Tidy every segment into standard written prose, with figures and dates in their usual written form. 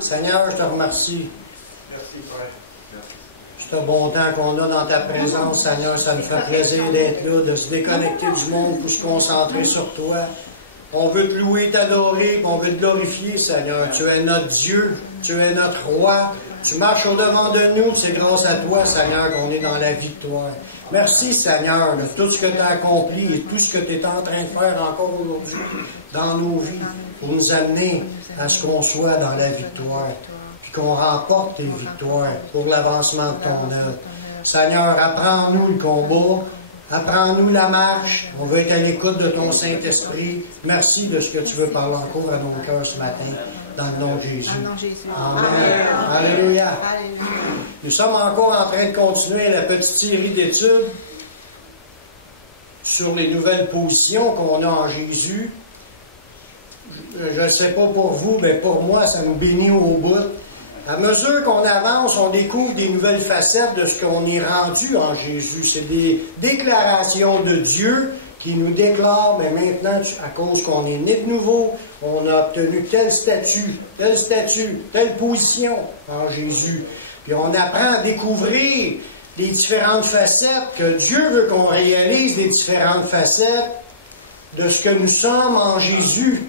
Seigneur, je te remercie. Merci, Père. C'est un bon temps qu'on a dans ta présence, Seigneur. Ça nous fait plaisir d'être là, de se déconnecter du monde pour se concentrer sur toi. On veut te louer, t'adorer, puis on veut te glorifier, Seigneur. Tu es notre Dieu, tu es notre roi. Tu marches au-devant de nous, c'est grâce à toi, Seigneur, qu'on est dans la victoire. Merci, Seigneur, de tout ce que tu as accompli et tout ce que tu es en train de faire encore aujourd'hui dans nos vies pour nous amener à ce qu'on soit dans la victoire, puis qu'on remporte tes victoires pour l'avancement de ton œuvre. Seigneur, apprends-nous le combat, apprends-nous la marche. On veut être à l'écoute de ton Saint-Esprit. Merci de ce que tu veux parler encore à nos cœurs ce matin, dans le nom de Jésus. Amen. Alléluia. Nous sommes encore en train de continuer la petite série d'études sur les nouvelles positions qu'on a en Jésus. Je ne sais pas pour vous, mais pour moi, ça nous bénit au bout. À mesure qu'on avance, on découvre des nouvelles facettes de ce qu'on est rendu en Jésus. C'est des déclarations de Dieu qui nous déclarent, mais maintenant, à cause qu'on est né de nouveau, on a obtenu tel statut, telle position en Jésus. Puis on apprend à découvrir les différentes facettes, que Dieu veut qu'on réalise les différentes facettes de ce que nous sommes en Jésus.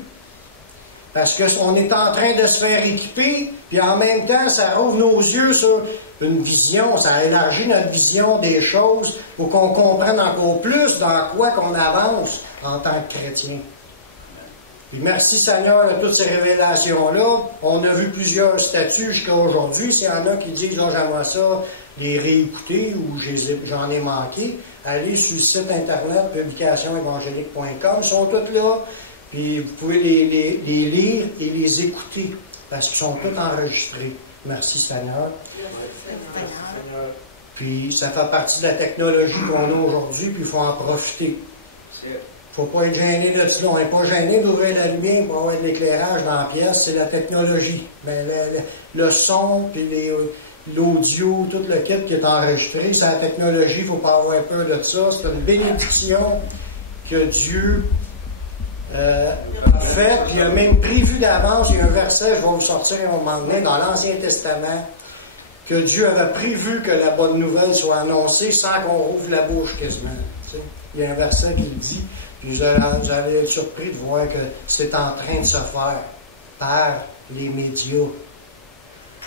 Parce qu'on est en train de se faire équiper, puis en même temps, ça ouvre nos yeux sur une vision, ça élargit notre vision des choses pour qu'on comprenne encore plus dans quoi qu'on avance en tant que chrétien. Puis merci Seigneur de toutes ces révélations-là. On a vu plusieurs statuts jusqu'à aujourd'hui. S'il y en a qui disent « j'aimerais ça les réécouter » ou « j'en ai manqué », allez sur le site internet publicationsévangélique.com. Ils sont tous là. Puis vous pouvez les lire et les écouter, parce qu'ils sont tous enregistrés. Merci Seigneur. Puis ça fait partie de la technologie qu'on a aujourd'hui, puis il faut en profiter. Il ne faut pas être gêné de ça. On n'est pas gêné d'ouvrir la lumière pour avoir de l'éclairage dans la pièce, c'est la technologie. Mais le son, puis l'audio, tout le kit qui est enregistré, c'est la technologie, il ne faut pas avoir peur de ça. C'est une bénédiction que Dieu fait, puis il a même prévu d'avance. Il y a un verset, je vais vous sortir un moment donné, dans l'Ancien Testament, que Dieu avait prévu que la bonne nouvelle soit annoncée sans qu'on rouvre la bouche quasiment. Il y a un verset qui le dit, puis vous allez être surpris de voir que c'est en train de se faire par les médias,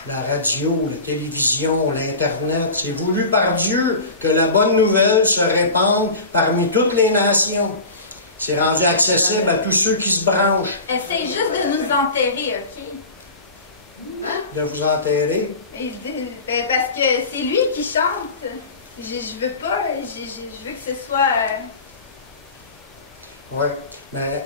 la radio, la télévision, l'Internet. C'est voulu par Dieu que la bonne nouvelle se répande parmi toutes les nations. C'est rendu accessible à tous ceux qui se branchent. Essaye juste de nous enterrer, OK? Hein? De vous enterrer? Parce que c'est lui qui chante. Je veux pas, je veux que ce soit... Oui, mais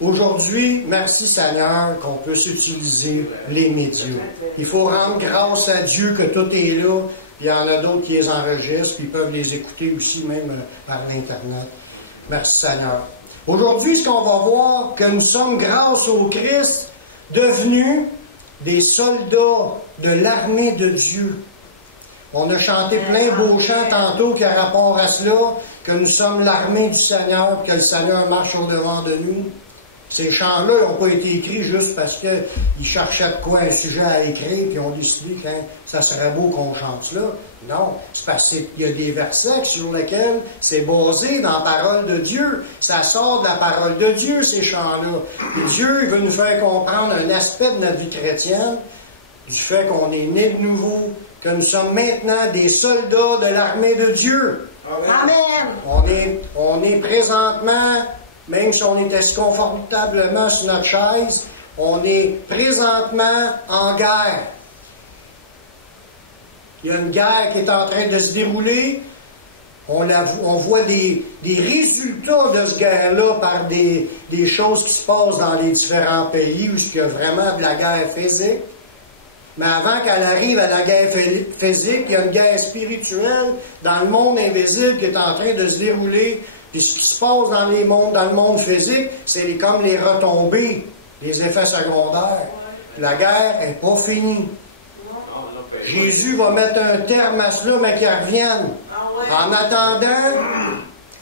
aujourd'hui, merci Seigneur qu'on puisse utiliser les médias. Il faut rendre grâce à Dieu que tout est là. Il y en a d'autres qui les enregistrent, puis ils peuvent les écouter aussi, même par l'Internet. Merci Seigneur. Aujourd'hui, ce qu'on va voir, que nous sommes, grâce au Christ, devenus des soldats de l'armée de Dieu. On a chanté plein beaux chants tantôt qui a rapport à cela, que nous sommes l'armée du Seigneur, que le Seigneur marche au-devant de nous. Ces chants-là n'ont pas été écrits juste parce qu'ils cherchaient de quoi un sujet à écrire, puis ont décidé que ça serait beau qu'on chante cela. Non, c'est parce qu'il y a des versets sur lesquels c'est basé dans la parole de Dieu. Ça sort de la parole de Dieu, ces chants-là. Et Dieu, il veut nous faire comprendre un aspect de notre vie chrétienne, du fait qu'on est né de nouveau, que nous sommes maintenant des soldats de l'armée de Dieu. Amen! On est présentement... Même si on est assis confortablement sur notre chaise, on est présentement en guerre. Il y a une guerre qui est en train de se dérouler. On voit des résultats de cette guerre-là par des choses qui se passent dans les différents pays où il y a vraiment de la guerre physique. Mais avant qu'elle arrive à la guerre physique, il y a une guerre spirituelle dans le monde invisible qui est en train de se dérouler. Puis ce qui se passe dans le monde physique, c'est comme les retombées, les effets secondaires. La guerre n'est pas finie. Jésus va mettre un terme à cela, mais qu'il revienne. En attendant,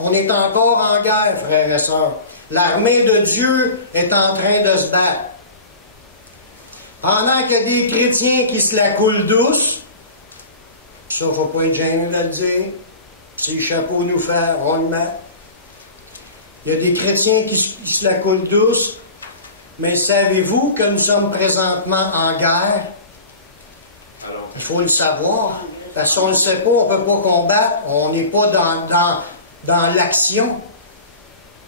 on est encore en guerre, frères et sœurs. L'armée de Dieu est en train de se battre. Pendant qu'il y a des chrétiens qui se la coulent douce, ça, il ne faut pas être gêné de le dire. Si le chapeau nous fait, on le met. Il y a des chrétiens qui se la coulent douce, mais savez-vous que nous sommes présentement en guerre? Il faut le savoir. Parce qu'on ne le sait pas, on ne peut pas combattre. On n'est pas dans l'action.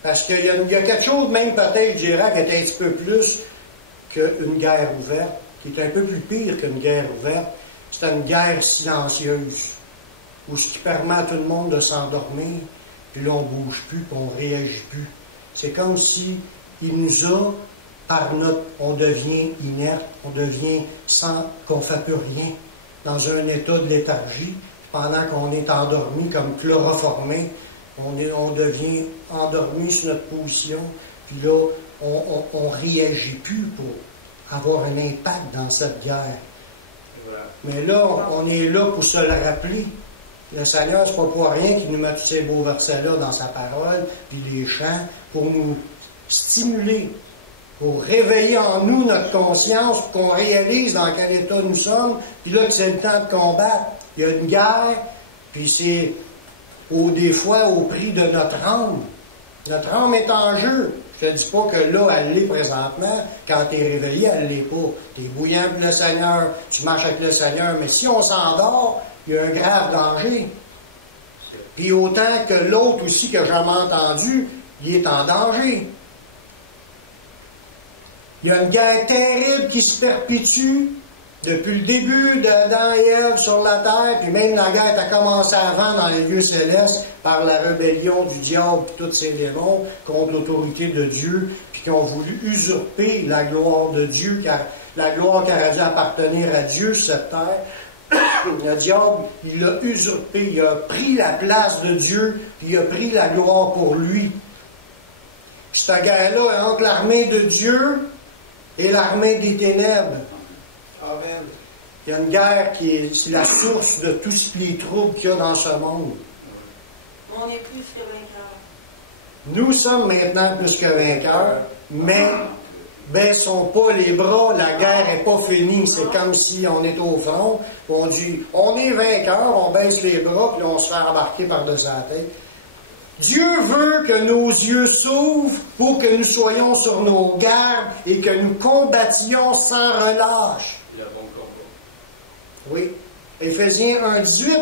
Parce qu'il y a quelque chose, même peut-être, je dirais, qui est un petit peu plus qu'une guerre ouverte, qui est un peu plus pire qu'une guerre ouverte. C'est une guerre silencieuse, où ce qui permet à tout le monde de s'endormir, puis là, on ne bouge plus, puis on ne réagit plus. C'est comme si il nous a, on devient inerte, on devient qu'on ne fait plus rien, dans un état de léthargie, pendant qu'on est endormi, comme chloroformé, on devient endormi sur notre position, puis là, on ne réagit plus pour avoir un impact dans cette guerre. Voilà. Mais là, on est là pour se le rappeler. Le Seigneur, c'est pas pour rien qu'il nous met tous ces beaux versets-là dans sa parole, puis les chants, pour nous stimuler, pour réveiller en nous notre conscience, pour qu'on réalise dans quel état nous sommes, puis là que c'est le temps de combattre. Il y a une guerre, puis c'est des fois au prix de notre âme. Notre âme est en jeu. Je ne te dis pas que là, elle l'est présentement. Quand tu es réveillé, elle ne l'est pas. Tu es bouillant pour le Seigneur, tu marches avec le Seigneur, mais si on s'endort, il y a un grave danger. Puis autant que l'autre aussi que j'ai jamais entendu, il est en danger. Il y a une guerre terrible qui se perpétue depuis le début d'Adam et Ève sur la terre, puis même la guerre a commencé avant dans les lieux célestes par la rébellion du diable et tous ces démons contre l'autorité de Dieu, puis qui ont voulu usurper la gloire de Dieu, car la gloire qui aurait dû appartenir à Dieu sur cette terre, le diable, il l'a usurpé, il a pris la place de Dieu, puis il a pris la gloire pour lui. Puis cette guerre-là est entre l'armée de Dieu et l'armée des ténèbres. Amen. Il y a une guerre c'est la source de tous les troubles qu'il y a dans ce monde. On est plus que vainqueurs. Nous sommes maintenant plus que vainqueurs, mais baissons pas les bras, la guerre n'est pas finie. C'est comme si on est au front, on dit, on est vainqueurs, on baisse les bras, puis on se fait embarquer par-dessus la tête. Dieu veut que nos yeux s'ouvrent pour que nous soyons sur nos gardes et que nous combattions sans relâche. Oui. Éphésiens 1,18,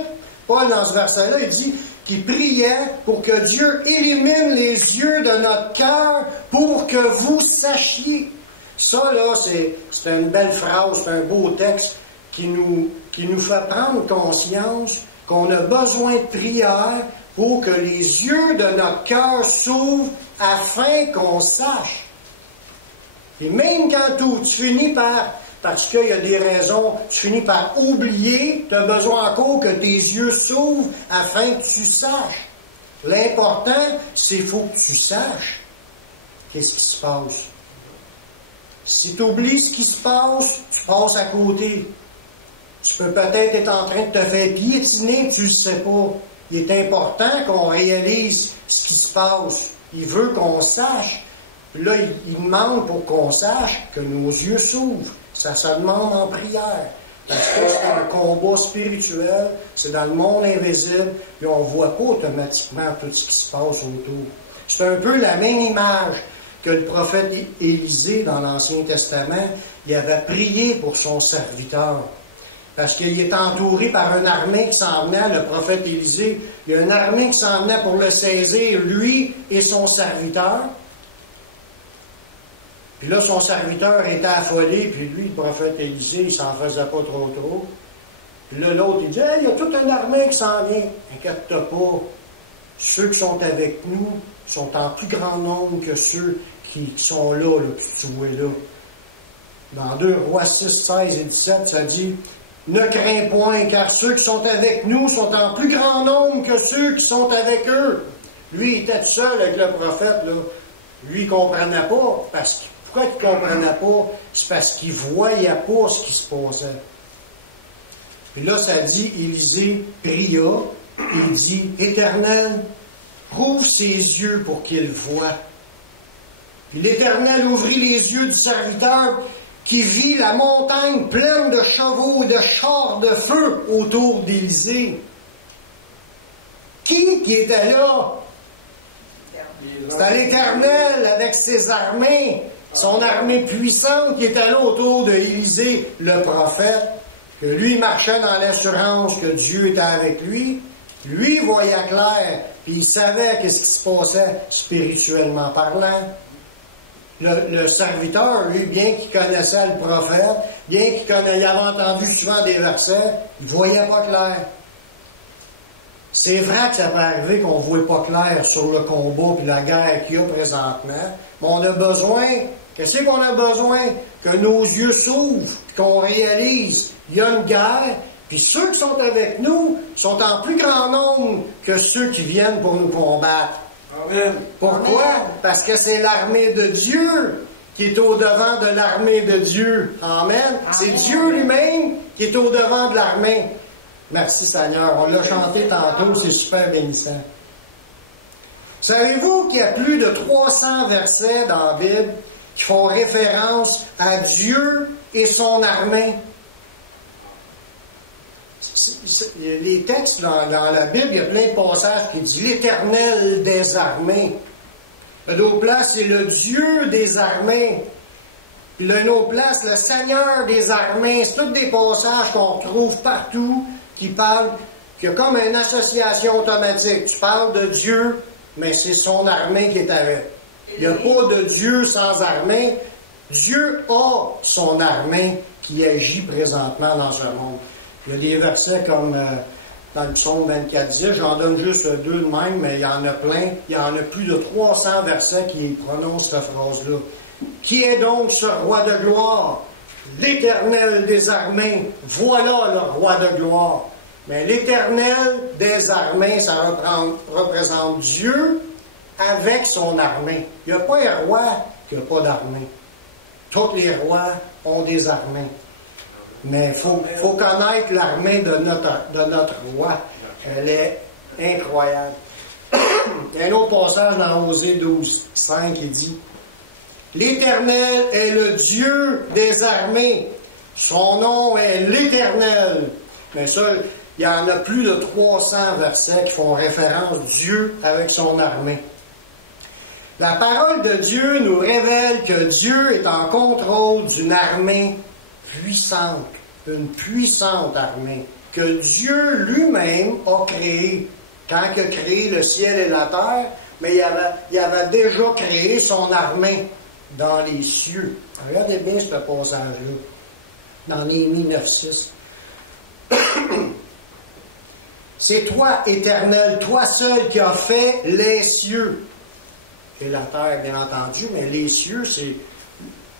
Paul, dans ce verset-là, il dit qu'il priait pour que Dieu élimine les yeux de notre cœur pour que vous sachiez. Ça, là, c'est une belle phrase, c'est un beau texte qui nous fait prendre conscience qu'on a besoin de prière pour que les yeux de notre cœur s'ouvrent afin qu'on sache. Et même quand tu finis parce qu'il y a des raisons, tu finis par oublier, tu as besoin encore que tes yeux s'ouvrent afin que tu saches. L'important, c'est qu'il faut que tu saches qu'est-ce qui se passe. Si tu oublies ce qui se passe, tu passes à côté. Tu peux peut-être être en train de te faire piétiner, tu ne le sais pas. Il est important qu'on réalise ce qui se passe. Il veut qu'on sache. Là, il demande pour qu'on sache que nos yeux s'ouvrent. Ça demande en prière. Parce que c'est un combat spirituel, c'est dans le monde invisible, et on ne voit pas automatiquement tout ce qui se passe autour. C'est un peu la même image que le prophète Élisée dans l'Ancien Testament. Il avait prié pour son serviteur. Parce qu'il est entouré par une armée qui s'en venait, le prophète Élisée. Il y a une armée qui s'en venait pour le saisir, lui et son serviteur. Puis là, son serviteur était affolé, puis lui, le prophète Élisée, il s'en faisait pas trop. Puis là, l'autre, il dit, hey, il y a toute une armée qui s'en vient. Inquiète-toi pas. Ceux qui sont avec nous sont en plus grand nombre que ceux qui sont là, que tu vois là. Dans 2 Rois 6, 16 et 17, ça dit, ne crains point, car ceux qui sont avec nous sont en plus grand nombre que ceux qui sont avec eux. Lui, il était tout seul avec le prophète, là. Lui, il ne comprenait pas, pourquoi il ne comprenait pas? C'est parce qu'il ne voyait pas ce qui se passait. Puis là, ça dit, Élisée pria, il dit, Éternel, rouvre ses yeux pour qu'il voie. Puis l'Éternel ouvrit les yeux du serviteur, qui vit la montagne pleine de chevaux et de chars de feu autour d'Élysée. Qui était là? C'était l'Éternel avec ses armées, son armée puissante qui était là autour d'Élysée, le prophète, que lui marchait dans l'assurance que Dieu était avec lui. Lui voyait clair, puis il savait qu'est-ce qui se passait spirituellement parlant. Le serviteur, lui, bien qu'il connaissait le prophète, bien qu'il avait entendu souvent des versets, il ne voyait pas clair. C'est vrai que ça peut arriver qu'on ne voit pas clair sur le combat et la guerre qu'il y a présentement, mais on a besoin, qu'est-ce qu'on a besoin? Que nos yeux s'ouvrent, qu'on réalise qu'il y a une guerre, puis ceux qui sont avec nous sont en plus grand nombre que ceux qui viennent pour nous combattre. Amen. Pourquoi? Amen. Parce que c'est l'armée de Dieu qui est au-devant de l'armée de Dieu. Amen. C'est Dieu lui-même qui est au-devant de l'armée. Merci Seigneur. On l'a chanté tantôt, c'est super bénissant. Savez-vous qu'il y a plus de 300 versets dans la Bible qui font référence à Dieu et son armée? Les textes dans la Bible, il y a plein de passages qui disent l'Éternel des armées. À d'autres places, c'est le Dieu des armées. Puis à une autre place, le Seigneur des armées. C'est tous des passages qu'on trouve partout qui parlent, qu'il y a comme une association automatique. Tu parles de Dieu, mais c'est son armée qui est avec. Il n'y a pas de Dieu sans armée. Dieu a son armée qui agit présentement dans ce monde. Il y a des versets comme dans le psaume 24-10, j'en donne juste 2 de même, mais il y en a plein. Il y en a plus de 300 versets qui prononcent cette phrase-là. Qui est donc ce roi de gloire? L'Éternel des armées, voilà le roi de gloire. Mais l'Éternel des armées, ça représente Dieu avec son armée. Il n'y a pas un roi qui n'a pas d'armée. Tous les rois ont des armées. Mais il faut connaître l'armée de notre roi. Elle est incroyable. Il y a un autre passage dans Osée 12, 5 qui dit l'Éternel est le Dieu des armées. Son nom est l'Éternel. Mais ça, il y en a plus de 300 versets qui font référence à Dieu avec son armée. La parole de Dieu nous révèle que Dieu est en contrôle d'une armée puissante, une puissante armée, que Dieu lui-même a créée. Quand il a créé le ciel et la terre, mais il avait déjà créé son armée dans les cieux. Regardez bien ce passage-là, dans Néhémie 9.6. C'est toi, Éternel, toi seul qui as fait les cieux. Et la terre, bien entendu, mais les cieux, c'est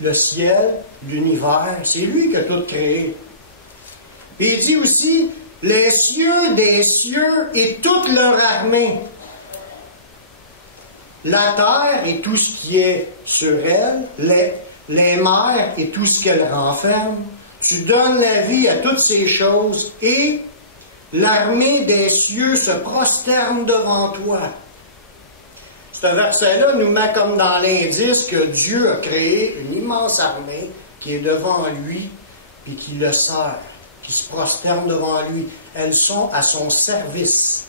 le ciel, l'univers, c'est lui qui a tout créé. Et il dit aussi, les cieux des cieux et toute leur armée. La terre et tout ce qui est sur elle, les mers et tout ce qu'elle renferme. Tu donnes la vie à toutes ces choses et l'armée des cieux se prosterne devant toi. Ce verset-là nous met comme dans l'indice que Dieu a créé une immense armée qui est devant lui et qui le sert, qui se prosterne devant lui. Elles sont à son service.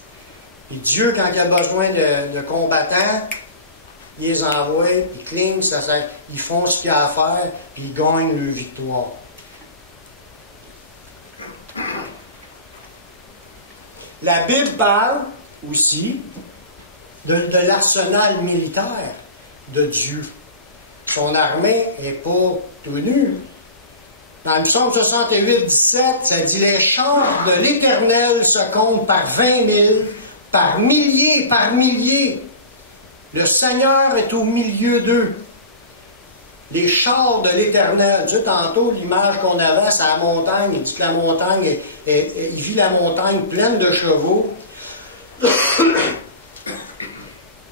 Et Dieu, quand il a besoin de combattants, il les envoie, ils clignent, ils font ce qu'il y a à faire, puis ils gagnent leur victoire. La Bible parle aussi de l'arsenal militaire de Dieu. Son armée n'est pas tout nue. Dans le psaume 68, 17, ça dit « Les chars de l'Éternel se comptent par 20 000, par milliers, par milliers. Le Seigneur est au milieu d'eux. » Les chars de l'Éternel. Tu sais, tantôt, l'image qu'on avait, c'est la montagne. Il dit que la montagne, il vit la montagne pleine de chevaux.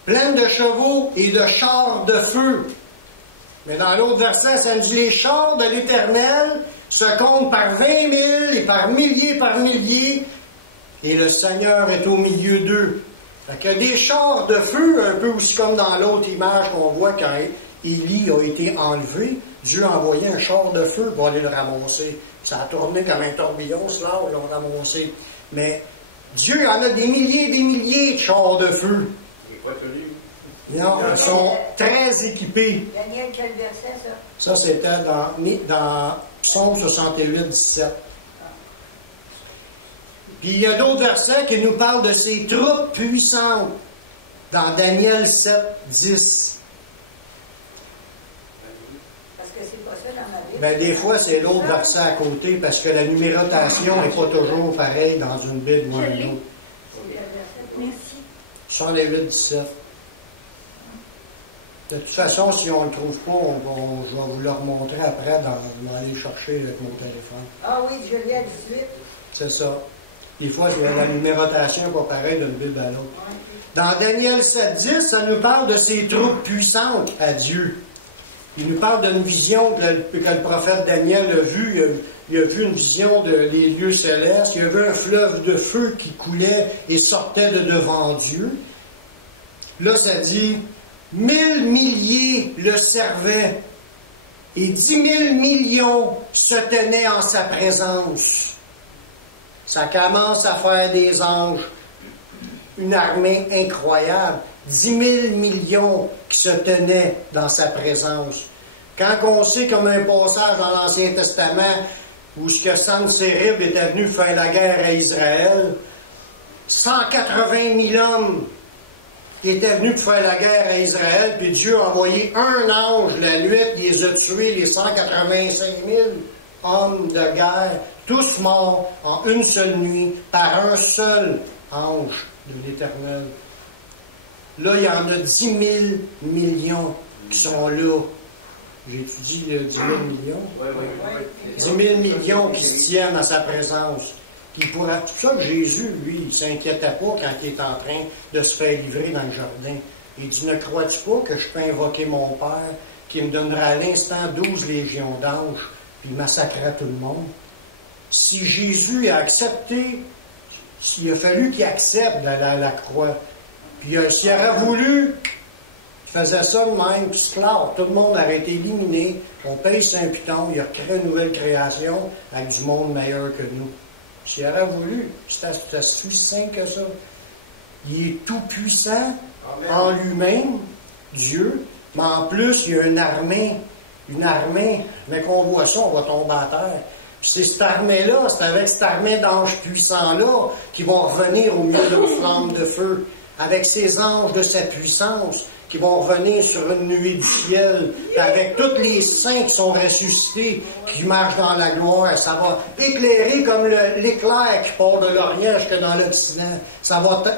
Pleine de chevaux et de chars de feu. Mais dans l'autre verset, ça nous dit les chars de l'Éternel se comptent par 20 000 et par milliers, et le Seigneur est au milieu d'eux. Fait qu'il y a des chars de feu, un peu aussi comme dans l'autre image qu'on voit quand Élie a été enlevé. Dieu a envoyé un char de feu pour aller le ramasser. Ça a tourné comme un tourbillon, cela, ils l'ont ramassé. Mais Dieu en a des milliers de chars de feu. Il n'est pas connu. Non, ils sont très équipés. Daniel, quel verset, ça? Ça, c'était dans Psaume 68, 17. Puis il y a d'autres versets qui nous parlent de ces troupes puissantes. Dans Daniel 7, 10. Parce que c'est pas ça dans ma Bible. Ben, des fois, c'est l'autre verset à côté, parce que la numérotation n'est pas toujours pareille dans une Bible ou une autre. C'est quel verset? Merci. 68, 17. De toute façon, si on ne le trouve pas, je vais vous le remontrer après, je vais aller chercher avec mon téléphone. Ah oui, Juliette 18. C'est ça. Des fois, la numérotation n'est pas pareille d'une Bible à l'autre. Dans Daniel 7.10, ça nous parle de ces troupes puissantes à Dieu. Il nous parle d'une vision que le prophète Daniel a vue. Il a vu une vision des lieux célestes. Il a vu un fleuve de feu qui coulait et sortait de devant Dieu. Là, ça dit, 1000 milliers le servaient et 10 000 millions se tenaient en sa présence. Ça commence à faire des anges. Une armée incroyable. 10 000 millions qui se tenaient dans sa présence. Quand on sait comme un passage dans l'Ancien Testament où ce que Sennacherib était venu faire la guerre à Israël, 180 000 hommes qui étaient venus pour faire la guerre à Israël, puis Dieu a envoyé un ange la nuit, il les a tués, les 185 000 hommes de guerre, tous morts en une seule nuit par un seul ange de l'Éternel. Là, il y en a 10 000 millions qui sont là. J'étudie 10 000 millions. Oui, oui. 10 000 millions qui se tiennent à sa présence. Qui pourra, tout ça que Jésus, lui, il ne s'inquiétait pas quand il est en train de se faire livrer dans le jardin. Il dit, ne crois-tu pas que je peux invoquer mon Père, qui me donnera à l'instant 12 légions d'anges, puis il massacrera tout le monde? Si Jésus a accepté, il a fallu qu'il accepte la croix. Puis s'il aurait voulu, il faisait ça de même, puis c'est clair, tout le monde aurait été éliminé, on paye Saint-Piton, il a créé une nouvelle création avec du monde meilleur que nous. S'il aurait voulu, c'est aussi simple que ça. Il est tout puissant en lui-même, Dieu, mais en plus, il y a une armée, mais qu'on voit ça, on va tomber à terre. Puis c'est cette armée-là, c'est avec cette armée d'anges puissants-là qui vont revenir au milieu d'une flamme de feu, avec ces anges de sa puissance qui vont revenir sur une nuée du ciel, avec tous les saints qui sont ressuscités, qui marchent dans la gloire. Ça va éclairer comme l'éclair qui part de l'Orient jusque dans l'Occident.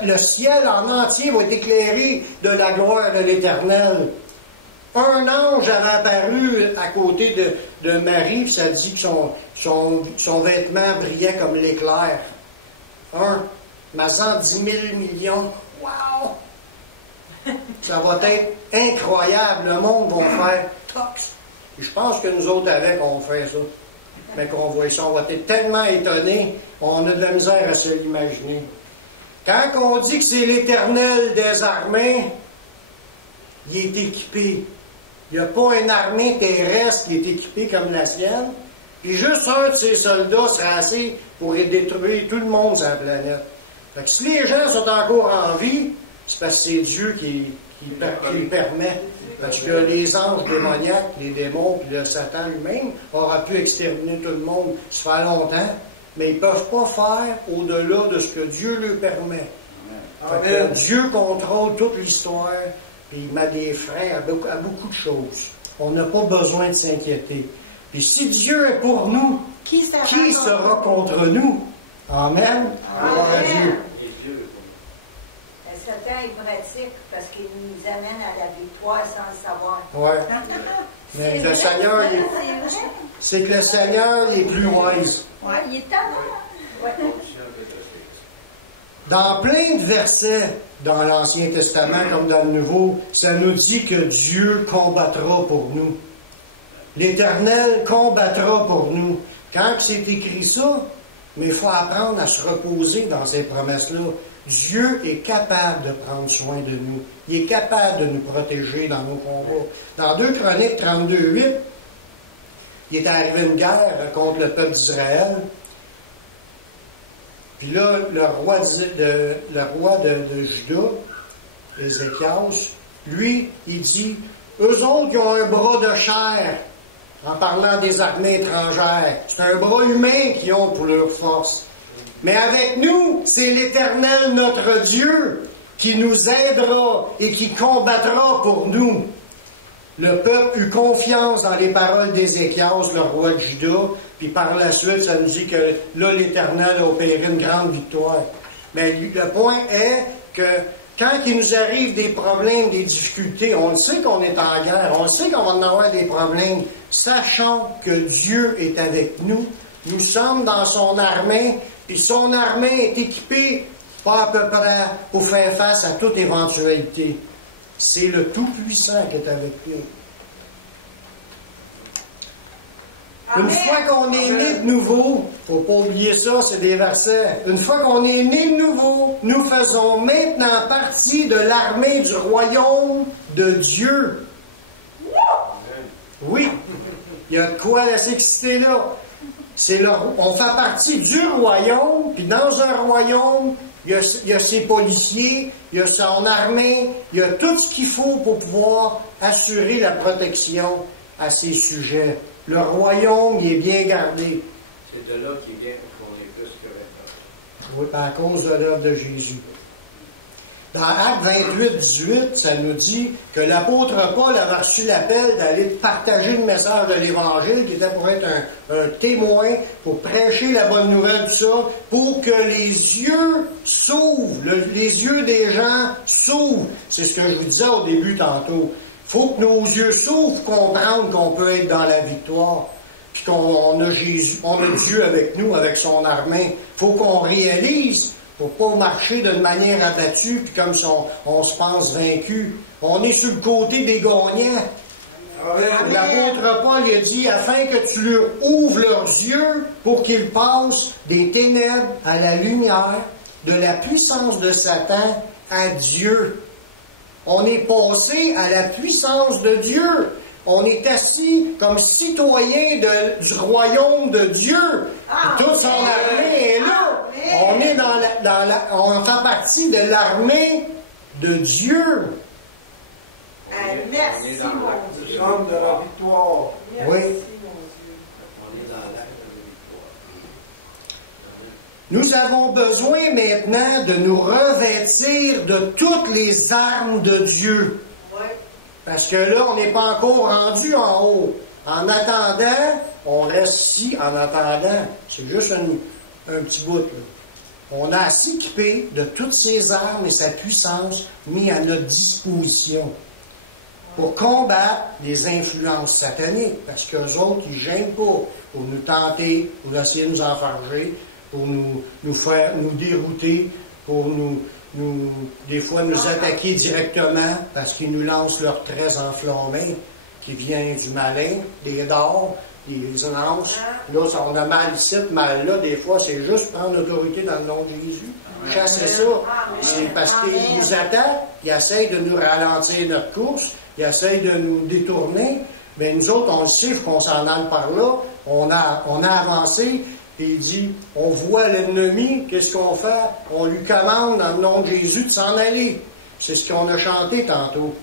Le ciel en entier va être éclairé de la gloire de l'Éternel. Un ange avait apparu à côté de Marie, puis ça dit que son vêtement brillait comme l'éclair. Mais 110 000 millions. Wow! Ça va être incroyable. Le monde va faire tox. Et je pense que nous autres avec, on fait ça. Mais qu'on voit ça, on va être tellement étonnés, on a de la misère à se l'imaginer. Quand on dit que c'est l'Éternel des armées, il est équipé. Il n'y a pas une armée terrestre qui est équipée comme la sienne. Puis juste un de ses soldats sera assez pour détruire tout le monde sur la planète. Fait que si les gens sont encore en vie, c'est parce que c'est Dieu qui le permet. Parce que les anges démoniaques, les démons, puis le Satan lui-même, aura pu exterminer tout le monde, ça fait longtemps, mais ils ne peuvent pas faire au-delà de ce que Dieu leur permet. Fait que Dieu contrôle toute l'histoire, puis il met des freins à beaucoup de choses. On n'a pas besoin de s'inquiéter. Puis si Dieu est pour nous, qui sera contre nous? Amen. Gloire à Dieu. Satan est pratique parce qu'il nous amène à la victoire sans le savoir. Ouais. Mais le Seigneur, c'est que le Seigneur est plus wise. Ouais, il est tellement. Ouais. Dans plein de versets dans l'Ancien Testament comme dans le Nouveau, ça nous dit que Dieu combattra pour nous. L'Éternel combattra pour nous. Quand c'est écrit ça, mais il faut apprendre à se reposer dans ces promesses-là. Dieu est capable de prendre soin de nous. Il est capable de nous protéger dans nos combats. Dans 2 Chroniques 32, 8, il est arrivé une guerre contre le peuple d'Israël. Puis là, le roi de Juda, Ézéchias, lui, il dit, eux autres, ils ont un bras de chair, en parlant des armées étrangères. C'est un bras humain qu'ils ont pour leur force. Mais avec nous, c'est l'Éternel, notre Dieu, qui nous aidera et qui combattra pour nous. Le peuple eut confiance dans les paroles d'Ézéchias, le roi de Juda, puis par la suite, ça nous dit que là, l'Éternel a opéré une grande victoire. Mais le point est que quand il nous arrive des problèmes, des difficultés, on le sait qu'on est en guerre, on le sait qu'on va en avoir des problèmes, sachant que Dieu est avec nous, nous sommes dans son armée, puis son armée est équipée pas à peu près pour faire face à toute éventualité. C'est le Tout-Puissant qui est avec nous. Une fois qu'on est né de nouveau, il ne faut pas oublier ça, c'est des versets. Une fois qu'on est né de nouveau, nous faisons maintenant partie de l'armée du royaume de Dieu. Oui, il y a de quoi la s'exciter là. On fait partie du royaume, puis dans un royaume, il y a ses policiers, il y a son armée, il y a tout ce qu'il faut pour pouvoir assurer la protection à ses sujets. Le royaume, il est bien gardé. C'est de là qu'il vient qu'on est plus que 29. Oui, à cause de l'œuvre de Jésus. Dans Actes 28, 18, ça nous dit que l'apôtre Paul avait reçu l'appel d'aller partager le message de l'Évangile, qui était pour être un témoin, pour prêcher la bonne nouvelle, tout ça, pour que les yeux s'ouvrent, les yeux des gens s'ouvrent. C'est ce que je vous disais au début tantôt. Il faut que nos yeux s'ouvrent pour comprendre qu'on peut être dans la victoire, puis qu'on a Jésus, on a Dieu avec nous, avec son armée. Il faut qu'on réalise, pour pas marcher d'une manière abattue, puis comme si on se pense vaincu. On est sur le côté des gagnants. L'apôtre Paul a dit, afin que tu leur ouvres leurs yeux pour qu'ils passent des ténèbres à la lumière, de la puissance de Satan à Dieu. On est passé à la puissance de Dieu. On est assis comme citoyen du royaume de Dieu. Toute son armée est là. On est on fait partie de l'armée de Dieu. Merci, mon Dieu. Nous sommes de la victoire. Oui. On est dans l'acte de victoire. Nous avons besoin maintenant de nous revêtir de toutes les armes de Dieu. Parce que là, on n'est pas encore rendu en haut. En attendant, on reste ici en attendant. C'est juste un petit bout. Là. On a à s'équiper de toutes ces armes et sa puissance mis à notre disposition pour combattre les influences sataniques. Parce qu'eux autres, ils ne gênent pas pour nous tenter, pour essayer de nous enfarger, pour nous dérouter, pour des fois nous attaquer directement parce qu'ils nous lancent leurs traits enflammés qui viennent du malin, des dards, ils lancent. Là, on a mal ici, mal là. Des fois, c'est juste prendre l'autorité dans le nom de Jésus. Chasser ça. C'est parce qu'ils nous attaquent, ils essayent de nous ralentir notre course, ils essayent de nous détourner. Mais nous autres, on le sait, il faut qu'on s'en aille par là. On a avancé. Et il dit, on voit l'ennemi, qu'est-ce qu'on fait? On lui commande dans le nom de Jésus de s'en aller. C'est ce qu'on a chanté tantôt.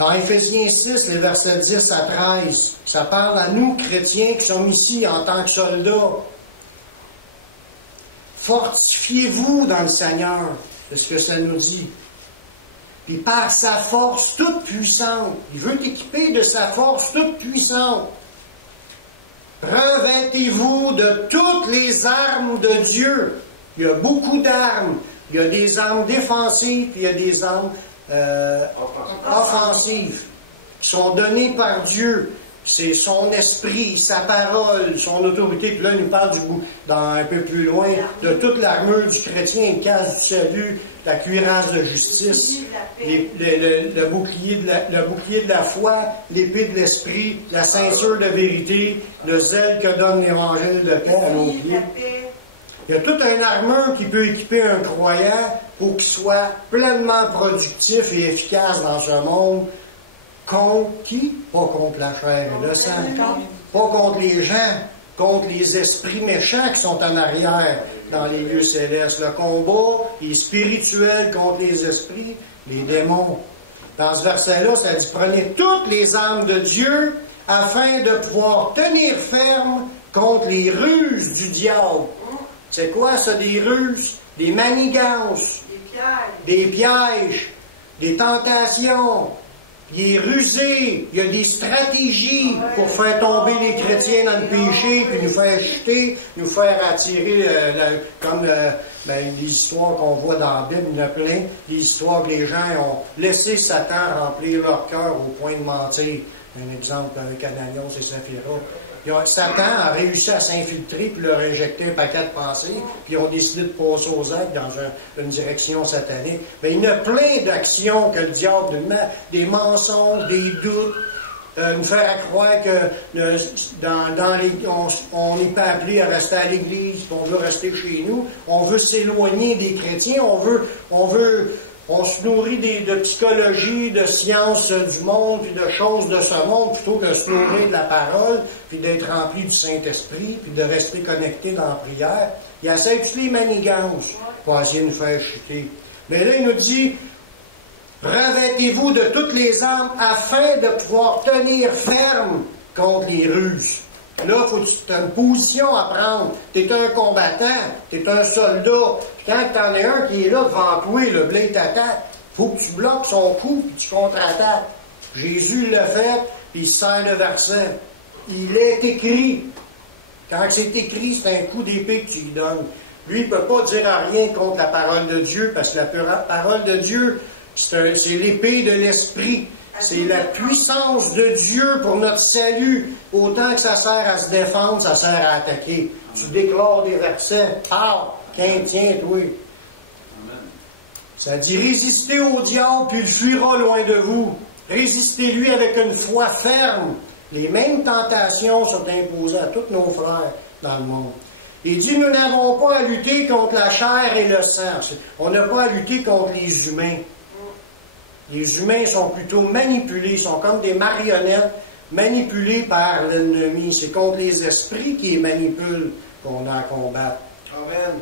Dans Éphésiens 6, les versets 10 à 13, ça parle à nous, chrétiens, qui sommes ici en tant que soldats. Fortifiez-vous dans le Seigneur, c'est ce que ça nous dit. Puis par sa force toute puissante, il veut t'équiper de sa force toute puissante. Revêtez-vous de toutes les armes de Dieu. Il y a beaucoup d'armes. Il y a des armes défensives, puis il y a des armes offensives qui sont données par Dieu. C'est son esprit, sa parole, son autorité. Puis là, il nous parle un peu plus loin de toute l'armure du chrétien, le casque du salut, la cuirasse de justice, le bouclier de la foi, l'épée de l'esprit, la ceinture de vérité, le zèle que donne l'évangile de paix à nos pieds. Il y a toute une armure qui peut équiper un croyant pour qu'il soit pleinement productif et efficace dans ce monde, contre qui? Pas contre la chair et le sang. Pas contre les gens, contre les esprits méchants qui sont en arrière dans les lieux célestes. Le combat est spirituel contre les esprits, les démons. Dans ce verset-là, ça dit, prenez toutes les armes de Dieu afin de pouvoir tenir ferme contre les ruses du diable. C'est quoi ça, des ruses? Des manigances, des pièges, des tentations. Il est rusé, il y a des stratégies pour faire tomber les chrétiens dans le péché, puis nous faire chuter, nous faire attirer, comme les histoires qu'on voit dans la Bible, il y en a plein, des histoires que les gens ont laissé Satan remplir leur cœur au point de mentir. Un exemple avec Ananias et Saphira. Satan a réussi à s'infiltrer puis leur injecter un paquet de pensées, puis ils ont décidé de passer aux actes dans une direction satanique. Mais il y a plein d'actions que le diable nous met, des mensonges, des doutes, nous faire croire que on n'est pas appelé à rester à l'église, qu'on veut rester chez nous, on veut s'éloigner des chrétiens, on se nourrit de psychologie, de sciences du monde, puis de choses de ce monde, plutôt que de se nourrir de la parole, puis d'être rempli du Saint-Esprit, puis de rester connecté dans la prière. Il essaie toutes les manigances pour essayer de nous faire chuter. Mais là, il nous dit, revêtez-vous de toutes les armes afin de pouvoir tenir ferme contre les ruses. Là, tu as une position à prendre. Tu es un combattant, tu es un soldat. Puis quand tu en as un qui est là devant toi, le blé t'attaque, il faut que tu bloques son coup puis tu contre-attaques. Jésus l'a fait, puis il sert le verset. Il est écrit. Quand c'est écrit, c'est un coup d'épée que tu lui donnes. Lui, il ne peut pas dire rien contre la parole de Dieu, parce que la parole de Dieu, c'est l'épée de l'esprit. C'est la puissance de Dieu pour notre salut. Autant que ça sert à se défendre, ça sert à attaquer. Tu déclares des versets. Ah, tiens, oui. Ça dit, résistez au diable, puis il fuira loin de vous. Résistez-lui avec une foi ferme. Les mêmes tentations sont imposées à tous nos frères dans le monde. Il dit, nous n'avons pas à lutter contre la chair et le sang. On n'a pas à lutter contre les humains. Les humains sont plutôt manipulés, sont comme des marionnettes manipulées par l'ennemi. C'est contre les esprits qui les manipulent qu'on a à combattre. Amen.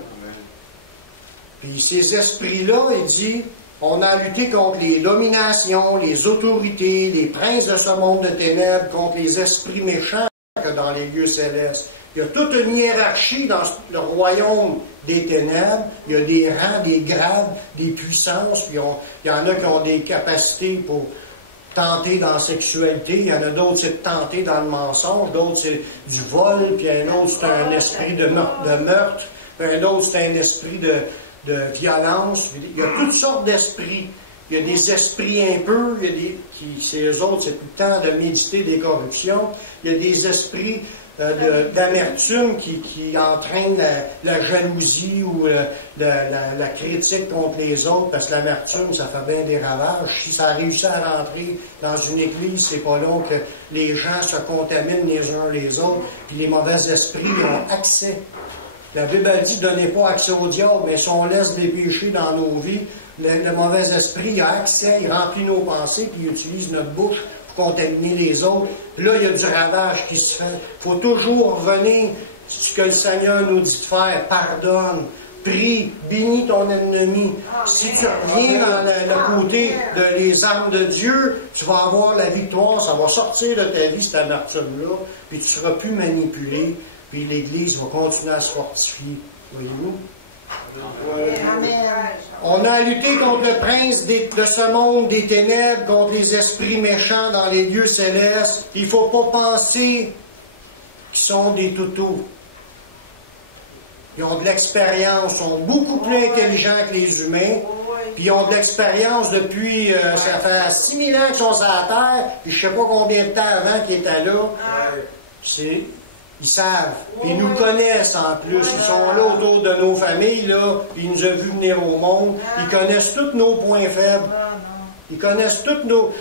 Puis ces esprits-là, il dit, on a à lutter contre les dominations, les autorités, les princes de ce monde de ténèbres, contre les esprits méchants que dans les lieux célestes. Il y a toute une hiérarchie dans le royaume des ténèbres. Il y a des rangs, des grades, des puissances. Puis il y en a qui ont des capacités pour tenter dans la sexualité. Il y en a d'autres, c'est de tenter dans le mensonge. D'autres, c'est du vol. Puis un autre, c'est un esprit de meurtre. Puis un autre, c'est un esprit de violence. Il y a toutes sortes d'esprits. Il y a des esprits impurs. C'est eux autres, c'est tout le temps de méditer des corruptions. Il y a des esprits d'amertume qui entraîne la jalousie ou la critique contre les autres, parce que l'amertume, ça fait bien des ravages. Si ça a réussi à rentrer dans une église, c'est pas long que les gens se contaminent les uns les autres, puis les mauvais esprits ont accès. La Bible a dit, donnez pas accès au diable, mais si on laisse des péchés dans nos vies, le mauvais esprit a accès, il remplit nos pensées, puis il utilise notre bouche pour contaminer les autres. Là, il y a du ravage qui se fait. Il faut toujours revenir ce que le Seigneur nous dit de faire. Pardonne, prie, bénis ton ennemi. Si tu reviens dans le côté des armes de Dieu, tu vas avoir la victoire. Ça va sortir de ta vie, cette amertume-là, puis tu ne seras plus manipulé, puis l'Église va continuer à se fortifier. Voyez-vous? On a à lutter contre le prince de ce monde des ténèbres, contre les esprits méchants dans les lieux célestes. Il ne faut pas penser qu'ils sont des toutous. Ils ont de l'expérience, sont beaucoup plus intelligents que les humains, puis ils ont de l'expérience depuis, ça fait 6000 ans qu'ils sont sur la Terre, puis je ne sais pas combien de temps avant qu'ils étaient là. Ils savent, puis ils nous connaissent en plus. Ils sont là autour de nos familles, là, puis ils nous ont vu venir au monde. Ils connaissent tous nos points faibles. Ils connaissent tous comment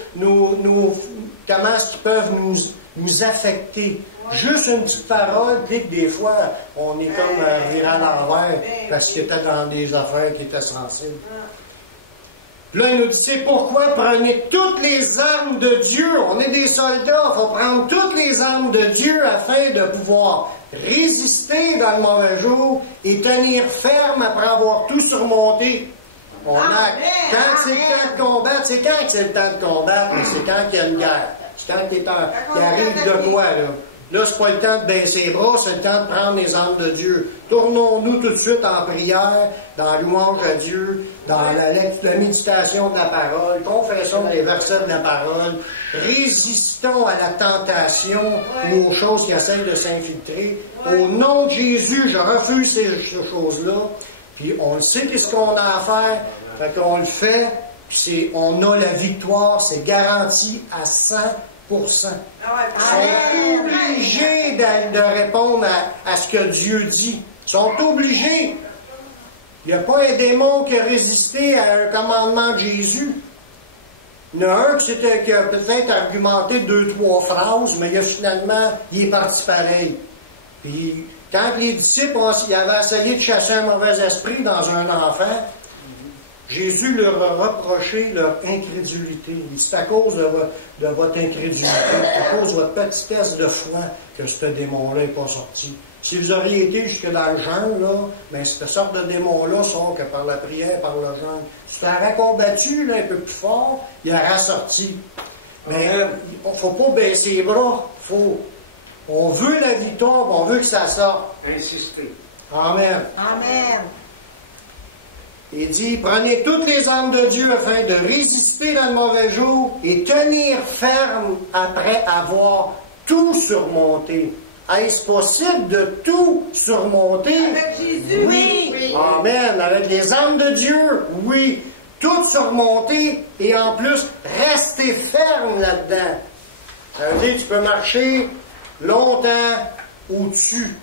est-ce qu'ils peuvent nous affecter. Juste une petite parole, puis que des fois, on est comme viré à l'envers parce qu'ils étaient dans des affaires qui étaient sensibles. Puis là, il nous dit, c'est pourquoi prenez toutes les armes de Dieu. On est des soldats, il faut prendre toutes les armes de Dieu afin de pouvoir résister dans le mauvais jour et tenir ferme après avoir tout surmonté. Quand c'est le temps de combattre, c'est quand que c'est le temps de combattre? C'est quand il y a une guerre. C'est quand qu'il arrive de quoi, là? Là, c'est pas le temps de baisser les bras, c'est le temps de prendre les armes de Dieu. Tournons-nous tout de suite en prière, dans la louange à Dieu, dans la méditation de la parole, confessons les versets de la parole, résistons à la tentation ou aux choses qui essayent de s'infiltrer. Au nom de Jésus, je refuse ces choses-là. Puis on le sait qu'est-ce qu'on a à faire, fait qu'on le fait, puis on a la victoire, c'est garanti à 100%. Ils sont obligés de répondre à ce que Dieu dit. Ils sont obligés. Il n'y a pas un démon qui a résisté à un commandement de Jésus. Il y en a un qui a peut-être argumenté 2-3 phrases, mais il est parti pareil. Puis, quand les disciples avaient essayé de chasser un mauvais esprit dans un enfant, Jésus leur a reproché leur incrédulité. Il dit, c'est à cause de votre incrédulité, à cause de votre petitesse de foi que ce démon-là n'est pas sorti. Si vous auriez été jusque dans le jeûne, là, ben, cette sorte de démon-là sort que par la prière, par le jeûne. Si tu aurais combattu là, un peu plus fort, il aurait sorti. Mais il ne faut pas baisser les bras. On veut la victoire, on veut que ça sorte. Insister. Amen. Amen. Il dit, prenez toutes les armes de Dieu afin de résister dans le mauvais jour et tenir ferme après avoir tout surmonté. Est-ce possible de tout surmonter? Avec Jésus, oui. Amen. Avec les armes de Dieu, oui. Tout surmonter et en plus, rester ferme là-dedans. Ça veut dire que tu peux marcher longtemps au-dessus.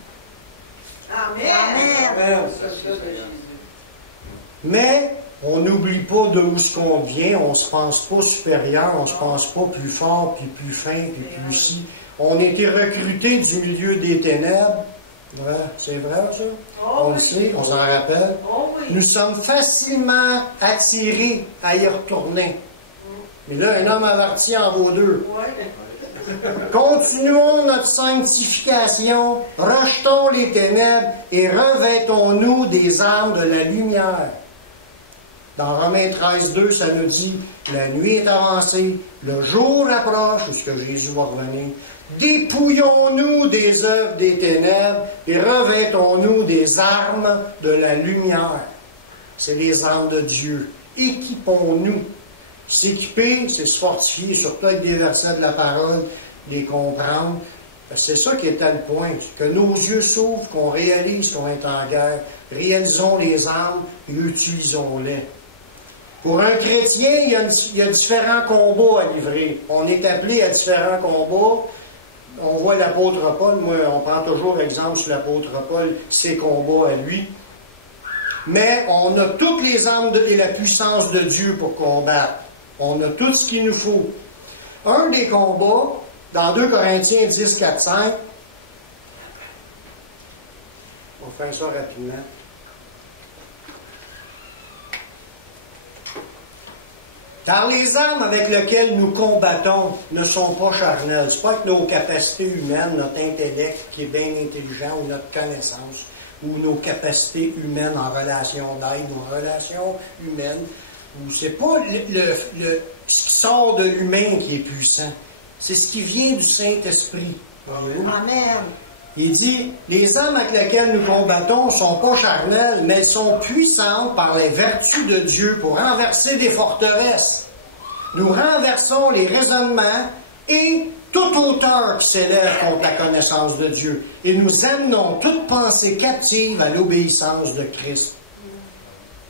Amen. Mais on n'oublie pas de où ce qu'on vient, on ne se pense pas supérieur, on ne se pense pas plus fort, puis plus fin, puis plus si. On a été recrutés du milieu des ténèbres. Ouais, c'est vrai, ça? On le sait, on s'en rappelle. Nous sommes facilement attirés à y retourner. Mais là, un homme averti en vaut deux. Continuons notre sanctification, rejetons les ténèbres et revêtons-nous des armes de la lumière. Dans Romains 13, 2, ça nous dit, la nuit est avancée, le jour approche, puisque Jésus va revenir. Dépouillons-nous des œuvres des ténèbres et revêtons-nous des armes de la lumière. C'est les armes de Dieu. Équipons-nous. S'équiper, c'est se fortifier, surtout avec des versets de la parole, les comprendre. C'est ça qui est à le point. Que nos yeux s'ouvrent, qu'on réalise qu'on est en guerre. Réalisons les armes et utilisons-les. Pour un chrétien, il y a différents combats à livrer. On est appelé à différents combats. On voit l'apôtre Paul, moi, on prend toujours exemple sur l'apôtre Paul, ses combats à lui. Mais on a toutes les armes et la puissance de Dieu pour combattre. On a tout ce qu'il nous faut. Un des combats, dans 2 Corinthiens 10, 4, 5, on va faire ça rapidement. Car les armes avec lesquelles nous combattons ne sont pas charnelles. Ce n'est pas avec nos capacités humaines, notre intellect qui est bien intelligent, ou notre connaissance, ou nos capacités humaines en relation d'aide, ou en relation humaine. C'est pas ce qui sort de l'humain qui est puissant. C'est ce qui vient du Saint-Esprit. Amen. Il dit, les armes avec lesquelles nous combattons ne sont pas charnelles, mais elles sont puissantes par les vertus de Dieu pour renverser des forteresses. Nous renversons les raisonnements et toute hauteur qui s'élève contre la connaissance de Dieu. Et nous amenons toute pensée captive à l'obéissance de Christ.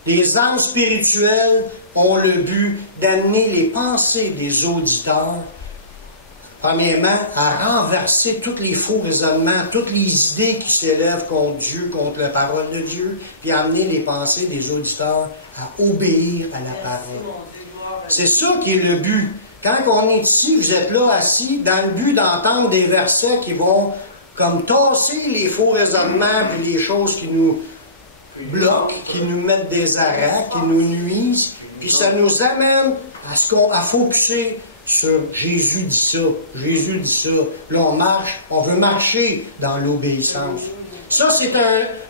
Les armes spirituelles ont le but d'amener les pensées des auditeurs, premièrement, à renverser tous les faux raisonnements, toutes les idées qui s'élèvent contre Dieu, contre la parole de Dieu, puis amener les pensées des auditeurs à obéir à la parole. C'est ça qui est le but. Quand on est ici, vous êtes là assis, dans le but d'entendre des versets qui vont comme tasser les faux raisonnements et les choses qui nous bloquent, qui nous mettent des arrêts, qui nous nuisent, puis ça nous amène à focusser sur Jésus dit ça, Jésus dit ça. Là, on veut marcher dans l'obéissance. Ça,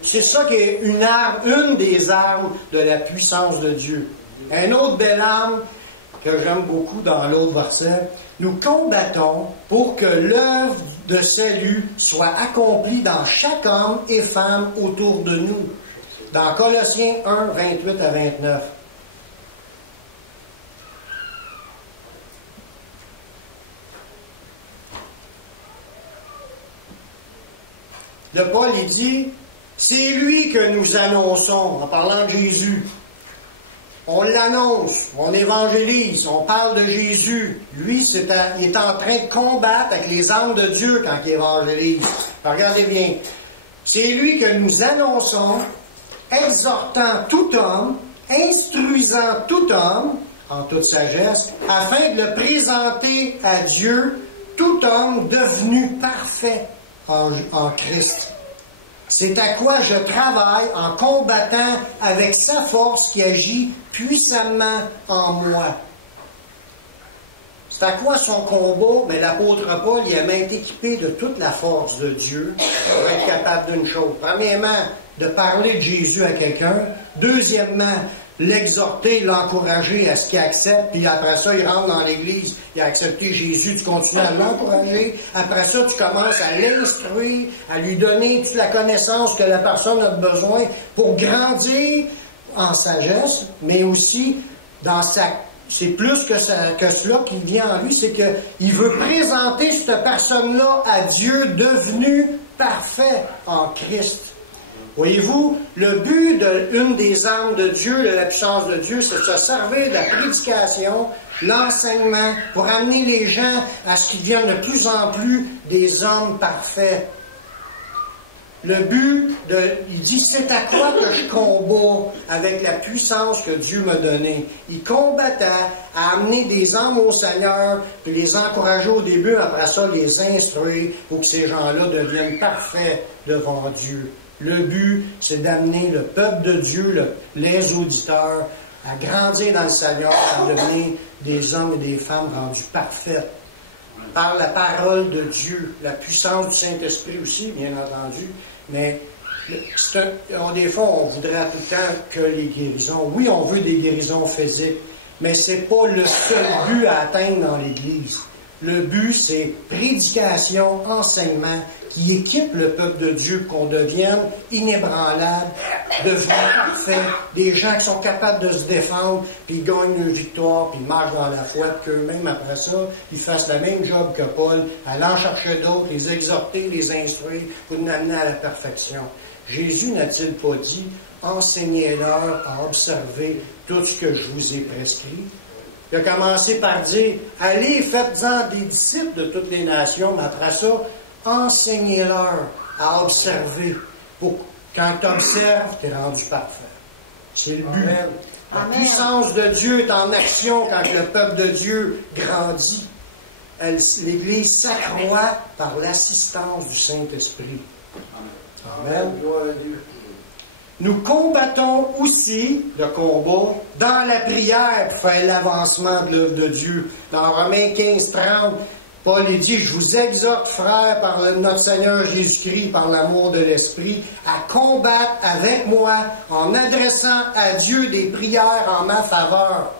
c'est ça qui est une des armes de la puissance de Dieu. Un autre belle arme que j'aime beaucoup dans l'autre verset, nous combattons pour que l'œuvre de salut soit accomplie dans chaque homme et femme autour de nous. Dans Colossiens 1, 28 à 29. Le Paul, il dit, c'est lui que nous annonçons, en parlant de Jésus. On l'annonce, on évangélise, on parle de Jésus. Lui, il est en train de combattre avec les armes de Dieu quand il évangélise. Regardez bien. C'est lui que nous annonçons, exhortant tout homme, instruisant tout homme, en toute sagesse, afin de le présenter à Dieu, tout homme devenu parfait en Christ. C'est à quoi je travaille en combattant avec sa force qui agit puissamment en moi. C'est à quoi son combat? Mais l'apôtre Paul, il a même été équipé de toute la force de Dieu pour être capable d'une chose. Premièrement, de parler de Jésus à quelqu'un. Deuxièmement, l'exhorter, l'encourager à ce qu'il accepte, puis après ça, il rentre dans l'Église, il a accepté Jésus, tu continues à l'encourager, après ça, tu commences à l'instruire, à lui donner toute la connaissance que la personne a besoin pour grandir en sagesse, mais aussi dans c'est plus que cela qui vient en lui, c'est qu'il veut présenter cette personne-là à Dieu devenu parfait en Christ. Voyez-vous, le but d'une des armes de Dieu, de la puissance de Dieu, c'est de se servir de la prédication, l'enseignement, pour amener les gens à ce qu'ils deviennent de plus en plus des hommes parfaits. Le but, il dit, c'est à quoi que je combats avec la puissance que Dieu m'a donnée. Il combattait à amener des âmes au Seigneur, puis les encourager au début, après ça, les instruire pour que ces gens-là deviennent parfaits devant Dieu. Le but, c'est d'amener le peuple de Dieu, les auditeurs, à grandir dans le Seigneur, à devenir des hommes et des femmes rendus parfaits. Par la parole de Dieu, la puissance du Saint-Esprit aussi, bien entendu. Mais des fois, on voudrait tout le temps que les guérisons. Oui, on veut des guérisons physiques, mais ce n'est pas le seul but à atteindre dans l'Église. Le but, c'est prédication, enseignement, qui équipe le peuple de Dieu, qu'on devienne inébranlable, devenus parfaits, des gens qui sont capables de se défendre, puis ils gagnent une victoire, puis ils marchent dans la foi, puis qu'eux-mêmes, après ça, ils fassent le même job que Paul, aller en chercher d'autres, les exhorter, les instruire, pour nous amener à la perfection. Jésus n'a-t-il pas dit, enseignez-leur à observer tout ce que je vous ai prescrit? Il a commencé par dire, allez, faites-en des disciples de toutes les nations, mais après ça, enseignez-leur à observer. Quand tu observes, tu es rendu parfait. C'est le but. Amen. La puissance de Dieu est en action quand le peuple de Dieu grandit. L'Église s'accroît par l'assistance du Saint-Esprit. Amen. Nous combattons aussi le combat dans la prière pour faire l'avancement de l'œuvre de Dieu. Dans Romains 15, 30, Paul dit, je vous exhorte, frères, par notre Seigneur Jésus-Christ, par l'amour de l'Esprit, à combattre avec moi en adressant à Dieu des prières en ma faveur.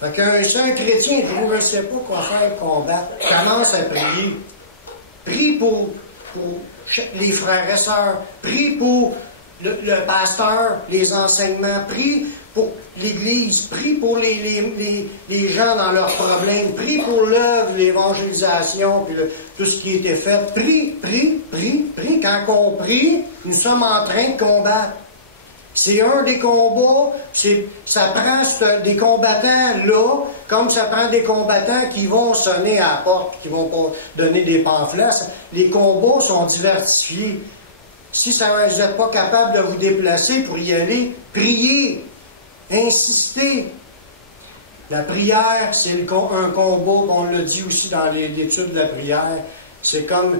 Fait qu'un chrétien, je ne sais pas quoi faire pour combattre. Commence à prier. Prie pour les frères et sœurs. Prie pour le pasteur, les enseignements. Prie pour l'Église. Prie pour les gens dans leurs problèmes. Prie pour l'œuvre, l'évangélisation, puis tout ce qui a été fait. Prie. Quand on prie, nous sommes en train de combattre. C'est un des combats, ça prend des combattants là, comme ça prend des combattants qui vont sonner à la porte, qui vont pas donner des pamphlets. Les combats sont diversifiés. Si vous n'êtes pas capable de vous déplacer pour y aller, priez, insistez. La prière, c'est un combat, on l'a dit aussi dans l'étude de la prière, c'est comme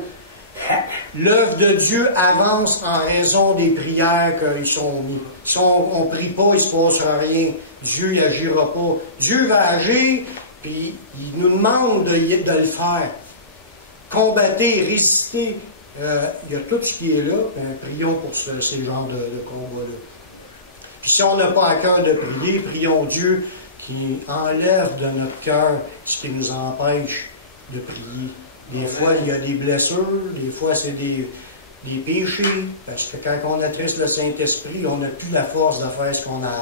l'œuvre de Dieu avance en raison des prières qu'ils sont mis. Si on ne prie pas, il ne se passera rien. Dieu n'agira pas. Dieu va agir, puis il nous demande de le faire. Combattez, résistez. Il y a tout ce qui est là. Prions pour ces genres de combats-là. Puis si on n'a pas à cœur de prier, prions Dieu qui enlève de notre cœur ce qui nous empêche de prier. Des fois, il y a des blessures, des fois, c'est des péchés, parce que quand on attriste le Saint-Esprit, on n'a plus la force de faire ce qu'on devrait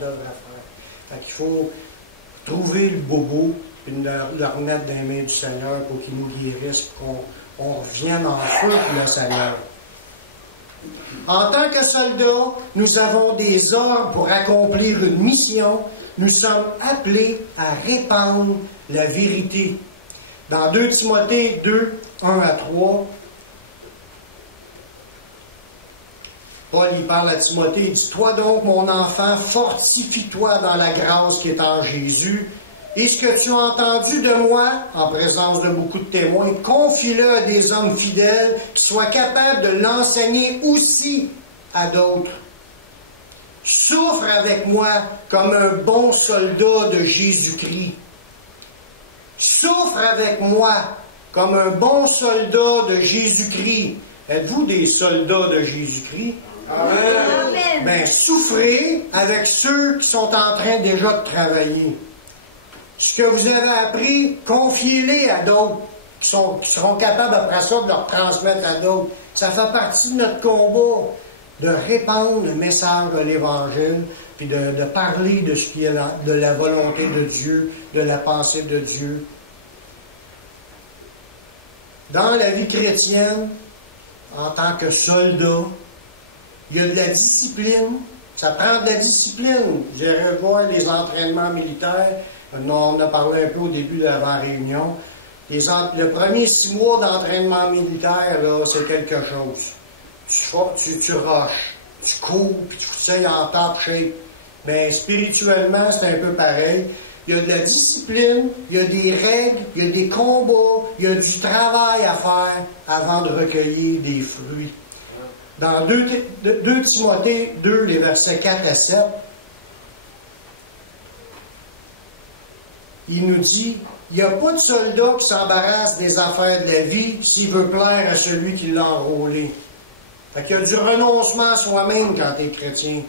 faire. Fait qu'il faut trouver le bobo, puis le remettre dans les mains du Seigneur pour qu'il nous guérisse, pour qu'on revienne en feu pour le Seigneur. En tant que soldats, nous avons des ordres pour accomplir une mission. Nous sommes appelés à répandre la vérité. Dans 2 Timothée 2, 1 à 3, Paul il parle à Timothée, il dit « Toi donc, mon enfant, fortifie-toi dans la grâce qui est en Jésus, et ce que tu as entendu de moi, en présence de beaucoup de témoins, confie-le à des hommes fidèles qui soient capables de l'enseigner aussi à d'autres. Souffre avec moi comme un bon soldat de Jésus-Christ. Souffre avec moi comme un bon soldat de Jésus-Christ. » Êtes-vous des soldats de Jésus-Christ? Amen. Bien, souffrez avec ceux qui sont en train déjà de travailler. Ce que vous avez appris, confiez-les à d'autres qui seront capables après ça de leur transmettre à d'autres. Ça fait partie de notre combat de répandre le message de l'Évangile, puis de parler de ce qui est de la volonté de Dieu, de la pensée de Dieu. Dans la vie chrétienne, en tant que soldat, il y a de la discipline. Ça prend de la discipline. J'irai voir les entraînements militaires. On a parlé un peu au début de l'avant-réunion. Le premier 6 mois d'entraînement militaire, là, c'est quelque chose. Tu rushes, tu cours, puis tu essayes en top shape. Mais spirituellement, c'est un peu pareil. Il y a de la discipline, il y a des règles, il y a des combats, il y a du travail à faire avant de recueillir des fruits. Dans 2 Timothée 2, les versets 4 à 7, il nous dit « Il n'y a pas de soldat qui s'embarrasse des affaires de la vie s'il veut plaire à celui qui l'a enrôlé. » Fait qu'il y a du renoncement à soi-même quand tu es chrétien.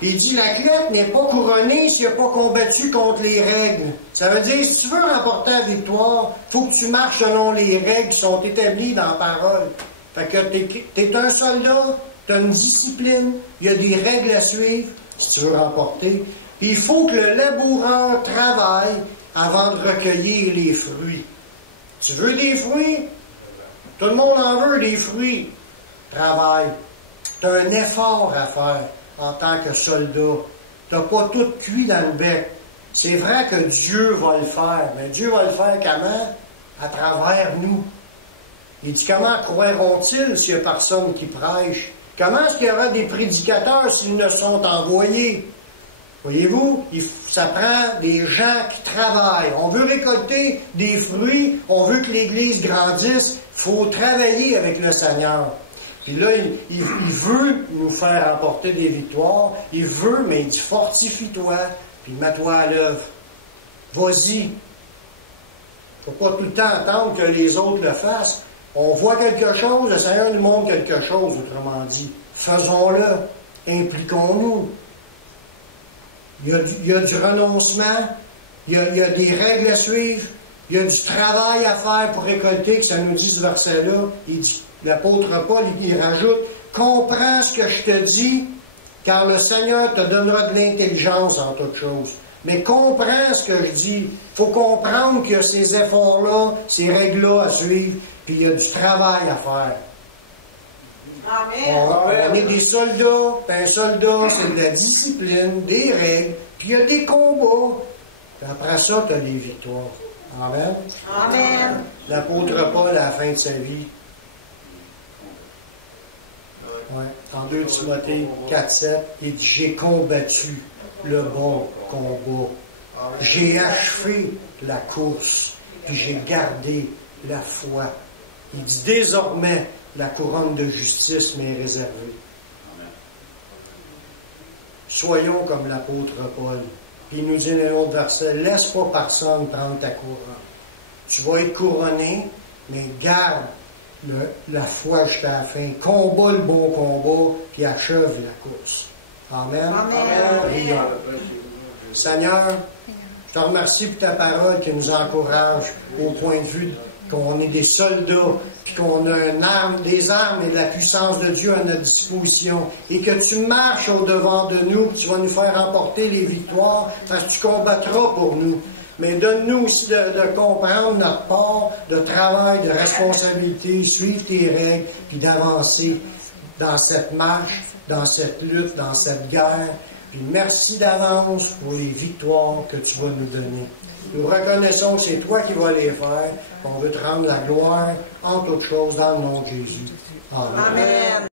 Il dit « L'athlète n'est pas couronné s'il n'a pas combattu contre les règles. » Ça veut dire, si tu veux remporter la victoire, il faut que tu marches selon les règles qui sont établies dans la parole. Fait que tu es un soldat, tu as une discipline, il y a des règles à suivre si tu veux remporter. Puis il faut que le laboureur travaille avant de recueillir les fruits. Tu veux des fruits? Tout le monde en veut des fruits. Travaille. Tu as un effort à faire en tant que soldat. Tu n'as pas tout cuit dans le bec. C'est vrai que Dieu va le faire, mais Dieu va le faire comment? À travers nous. Il dit, comment croiront-ils s'il n'y a personne qui prêche? Comment est-ce qu'il y aura des prédicateurs s'ils ne sont envoyés? Voyez-vous, ça prend des gens qui travaillent. On veut récolter des fruits, on veut que l'Église grandisse, il faut travailler avec le Seigneur. Puis là, il veut nous faire remporter des victoires, il veut, mais il dit, fortifie-toi, puis mets-toi à l'œuvre. Vas-y. Il ne faut pas tout le temps attendre que les autres le fassent. On voit quelque chose, le Seigneur nous montre quelque chose, autrement dit. Faisons-le, impliquons-nous. Il y a du renoncement, il y a des règles à suivre, il y a du travail à faire pour récolter, que ça nous dit ce verset-là. Il dit, l'apôtre Paul, il rajoute, comprends ce que je te dis, car le Seigneur te donnera de l'intelligence en toutes choses. Mais comprends ce que je dis. Il faut comprendre qu'il y a ces efforts-là, ces règles-là à suivre, puis il y a du travail à faire. On est des soldats, puis un soldat, c'est de la discipline, des règles, puis il y a des combats. Puis après ça, tu as des victoires. Amen. Amen. L'apôtre Paul, à la fin de sa vie, en 2 Timothée 4,7, il dit, j'ai combattu le bon combat. J'ai achevé la course, puis j'ai gardé la foi. Il dit désormais, la couronne de justice m'est réservée. Soyons comme l'apôtre Paul. Puis il nous dit dans un autre verset, laisse pas personne prendre ta couronne. Tu vas être couronné, mais garde la foi jusqu'à la fin. Combat le bon combat, puis achève la course. Amen. Amen. Seigneur, je te remercie pour ta parole qui nous encourage au point de vue qu'on est des soldats, puis qu'on a des armes et de la puissance de Dieu à notre disposition, et que tu marches au-devant de nous, que tu vas nous faire remporter les victoires, parce que tu combattras pour nous. Mais donne-nous aussi de comprendre notre part de travail, de responsabilité, suivre tes règles, puis d'avancer dans cette marche, dans cette lutte, dans cette guerre. Puis merci d'avance pour les victoires que tu vas nous donner. Nous reconnaissons que c'est toi qui vas les faire. On veut te rendre la gloire en toutes choses dans le nom de Jésus. Amen. Amen.